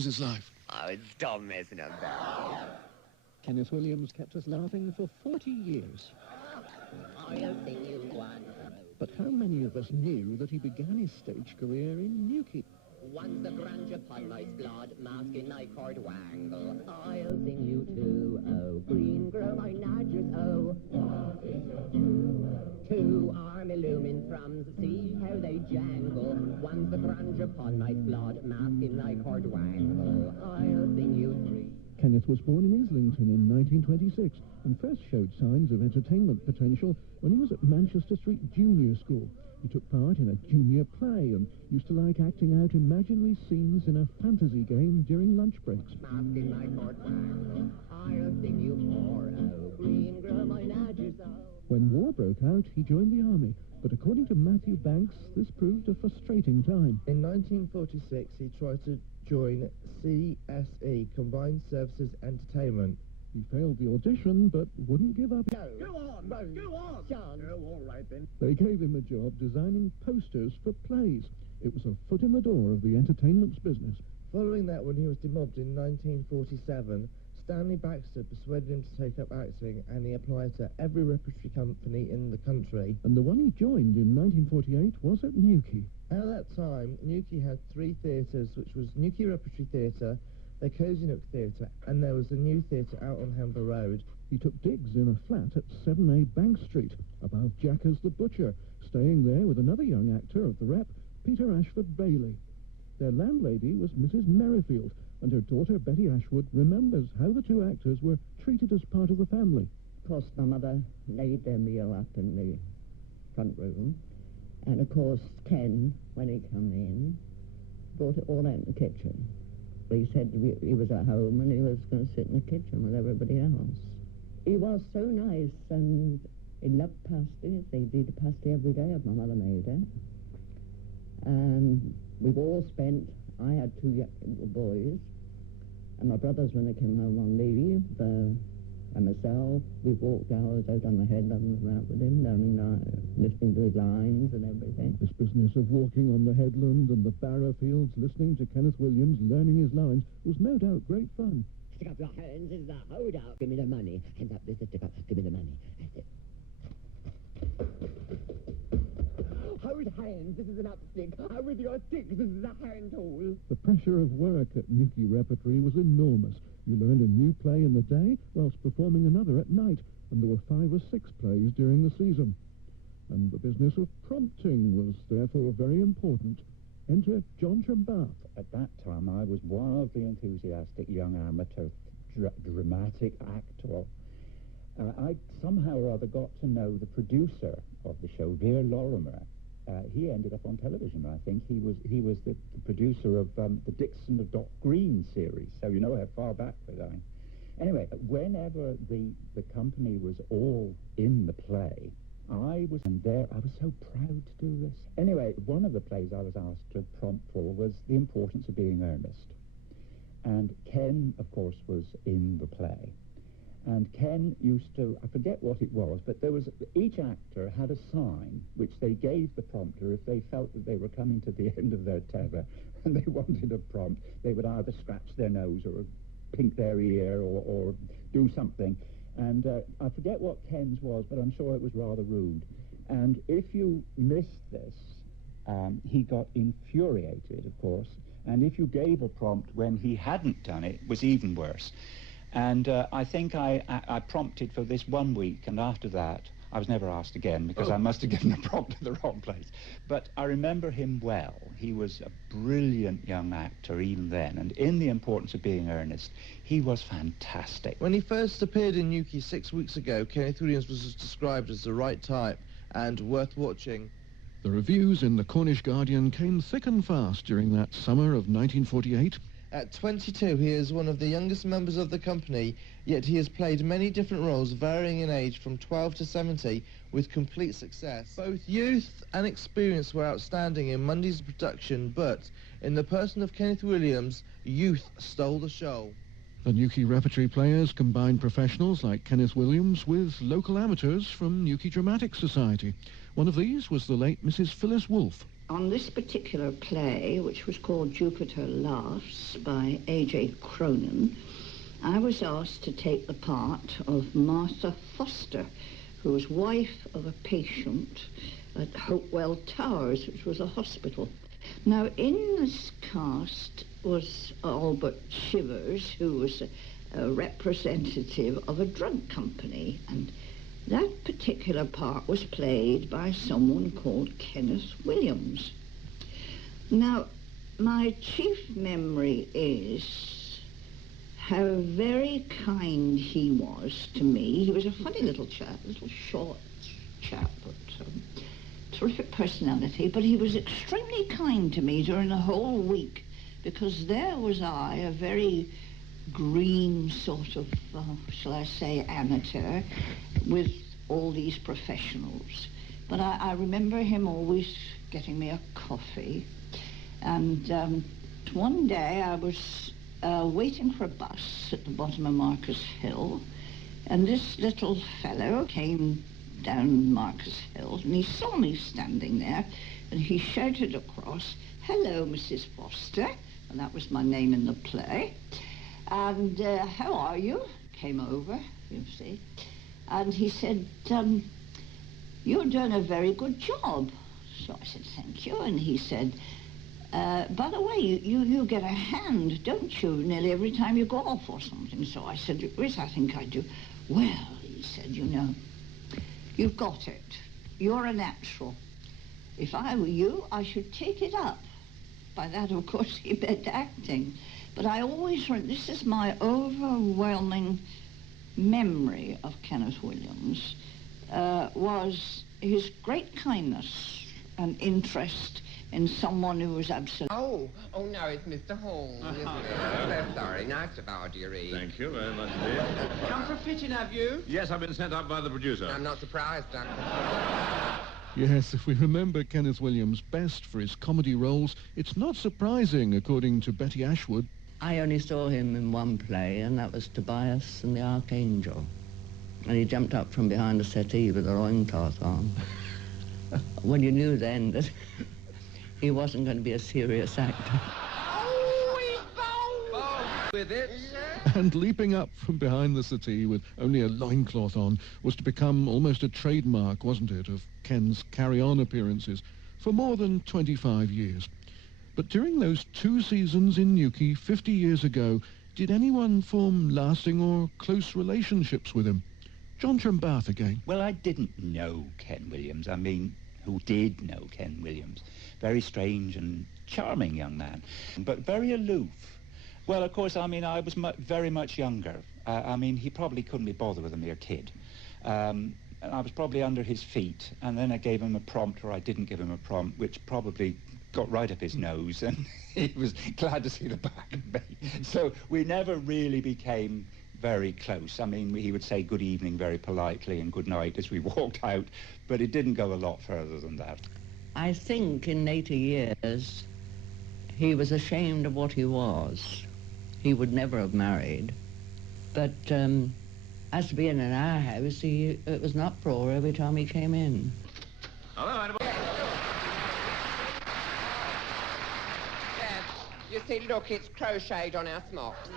Williams' life. Oh, stop messing about. Kenneth Williams kept us laughing for 40 years. I don't think you won. But how many of us knew that he began his stage career in Newquay? Once the grunge upon my blood, masking my cord wangle. I'll sing you too, oh, green grow my nudges, oh. What is your true, oh? Two army looming thrums, see how they jangle. Once the grunge upon my blood, masking my cord wangle. I'll sing you three. Kenneth was born in Islington in 1926 and first showed signs of entertainment potential when he was at Manchester Street Junior School. He took part in a junior play and used to like acting out imaginary scenes in a fantasy game during lunch breaks. Masking my cord wangle, I'll sing you more, oh, green grow my nudges, oh. When war broke out, he joined the army, but according to Matthew Banks, this proved a frustrating time. In 1946, he tried to join CSE, Combined Services Entertainment. He failed the audition, but wouldn't give up. Go on, go on, John. Oh, all right then. They gave him a job designing posters for plays. It was a foot in the door of the entertainment's business. Following that, when he was demobbed in 1947, Stanley Baxter persuaded him to take up acting, and he applied to every repertory company in the country. And the one he joined in 1948 was at Newquay. At that time, Newquay had three theatres, which was Newquay Repertory Theatre, the Cosy Nook Theatre, and there was a new theatre out on Hember Road. He took digs in a flat at 7A Bank Street, above Jackers the Butcher, staying there with another young actor of the Rep, Peter Ashford Bailey. Their landlady was Mrs. Merrifield, and her daughter Betty Ashwood remembers how the two actors were treated as part of the family. Of course, my mother laid their meal up in the front room, and of course Ken, when he come in, brought it all out in the kitchen. He said he was at home and he was going to sit in the kitchen with everybody else. He was so nice, and he loved pasties. They did a pasty every day, my mother made it. And we've all spent, I had two little boys, and my brothers, when they came home on leave, and myself, we walked hours out on the headland and out with him, listening to his lines and everything. This business of walking on the headland and the barrow fields, listening to Kenneth Williams learning his lines, was no doubt great fun. Stick up your hands, this is a hold up. Give me the money. Hands up, this is stick up. Give me the money. That's it. Hold hands, this is an upstick. With your sticks, this is a hand tool. The pressure of work at Newquay Repertory was enormous. You learned a new play in the day whilst performing another at night, and there were 5 or 6 plays during the season. And the business of prompting was therefore very important. Enter John Trembath. At that time, I was wildly enthusiastic young amateur dramatic actor. I somehow or other got to know the producer of the show, Veer Lorimer. He ended up on television, I think. He was the producer of the Dixon of Dock Green series, so you know how far back we're going. Anyway, whenever the company was all in the play, I was so proud to do this. Anyway, one of the plays I was asked to prompt for was The Importance of Being Earnest. And Ken, of course, was in the play. And Ken used to, I forget what it was, but each actor had a sign which they gave the prompter if they felt that they were coming to the end of their tether and they wanted a prompt. They would either scratch their nose or pink their ear or do something. And I forget what Ken's was, but I'm sure it was rather rude. And if you missed this, he got infuriated, of course. And if you gave a prompt when he hadn't done it, it was even worse. And I think I prompted for this 1 week, and after that, I was never asked again because I must have given a prompt to the wrong place. But I remember him well. He was a brilliant young actor even then, and in The Importance of Being Earnest, he was fantastic. When he first appeared in Newquay 6 weeks ago, Kenneth Williams was described as the right type and worth watching. The reviews in the Cornish Guardian came thick and fast during that summer of 1948. At 22, he is one of the youngest members of the company, yet he has played many different roles varying in age from 12 to 70 with complete success. Both youth and experience were outstanding in Monday's production, but in the person of Kenneth Williams, youth stole the show. The Newquay Repertory players combined professionals like Kenneth Williams with local amateurs from Newquay Dramatic Society. One of these was the late Mrs. Phyllis Wolfe. On this particular play, which was called Jupiter Laughs by A.J. Cronin, I was asked to take the part of Martha Foster, who was wife of a patient at Hopewell Towers, which was a hospital. Now, in this cast was Albert Shivers, who was a representative of a drug company, and that particular part was played by someone called Kenneth Williams. Now, my chief memory is how very kind he was to me. He was a funny little chap, little short chap, but terrific personality, but he was extremely kind to me during the whole week, because there was I, a very green sort of, shall I say, amateur, with all these professionals. But I remember him always getting me a coffee. And one day I was waiting for a bus at the bottom of Marcus Hill, and this little fellow came down Marcus Hill, and he saw me standing there, and he shouted across, "Hello, Mrs. Foster," and that was my name in the play. And how are you? Came over, you see. And he said, "You're doing a very good job." So I said, "Thank you." And he said, "By the way, you get a hand, don't you, nearly every time you go off or something?" So I said, "Yes, I think I do." "Well," he said, "you know, you've got it. You're a natural. If I were you, I should take it up." By that, of course, he meant acting. But I always heard, this is my overwhelming memory of Kenneth Williams, was his great kindness and interest in someone who was absolutely... Oh, no, it's Mr. Holmes, isn't it? I'm sorry, nice to bother you, Reed. Thank you very much indeed. Come for a fitting, have you? Yes, I've been sent up by the producer. I'm not surprised, Doctor. Yes, if we remember Kenneth Williams best for his comedy roles, it's not surprising, according to Betty Ashwood. I only saw him in one play, and that was Tobias and the Archangel. And he jumped up from behind a settee with a loincloth on. Well, you knew then that he wasn't going to be a serious actor. Oh, he's bold! With it? And leaping up from behind the settee with only a loincloth on was to become almost a trademark, wasn't it, of Ken's carry-on appearances for more than 25 years. But during those 2 seasons in Newquay 50 years ago, did anyone form lasting or close relationships with him? John Trimbath again. Well, I didn't know Ken Williams. I mean, who did know Ken Williams? Very strange and charming young man, but very aloof. Well, of course, I mean, I was very much younger. I mean, he probably couldn't be bothered with a mere kid. And I was probably under his feet, and then I gave him a prompt, or I didn't give him a prompt, which probably got right up his nose, and he was glad to see the back of me. So we never really became very close. I mean, he would say good evening very politely and good night as we walked out, but it didn't go a lot further than that. I think in later years, he was ashamed of what he was. He would never have married. But as being in our house, it was an uproar every time he came in. Hello, anybody? Yes, you see, look, it's crocheted on our smocks.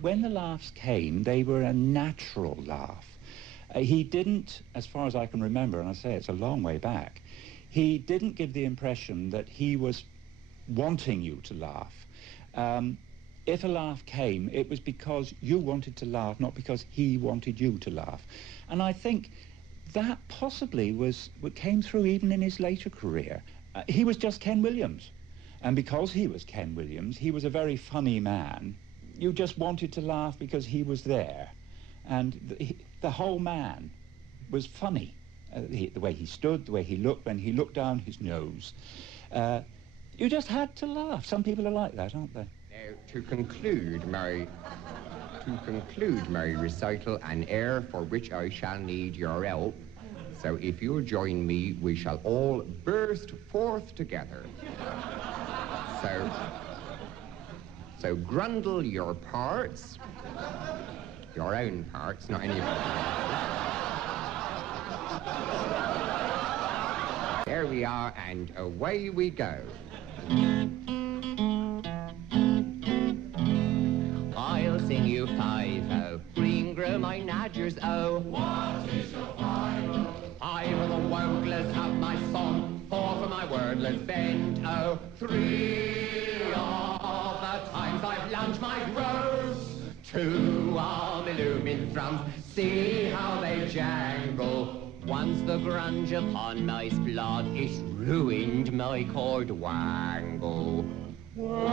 When the laughs came, they were a natural laugh. He didn't, as far as I can remember, and I say it's a long way back, he didn't give the impression that he was wanting you to laugh. If a laugh came, it was because you wanted to laugh, not because he wanted you to laugh. And I think that possibly was what came through even in his later career. He was just Ken Williams. And because he was Ken Williams, he was a very funny man. You just wanted to laugh because he was there. And the whole man was funny. The way he stood, the way he looked, when he looked down his nose. You just had to laugh. Some people are like that, aren't they? Now, to conclude my recital, an air for which I shall need your help. So if you'll join me, we shall all burst forth together. So grundle your parts, your own parts, not any of your parts. Here we are, and away we go. I'll sing you five-o, green grow my nadgers, oh. What is your five-o? Five for the wonglers of my song, four for my wordless bend, oh. Three of the times I've lunged my grows, two are my looming drums, see how they jangle. Once the grunge upon my splod, it's ruined my chord wangle. Wangle.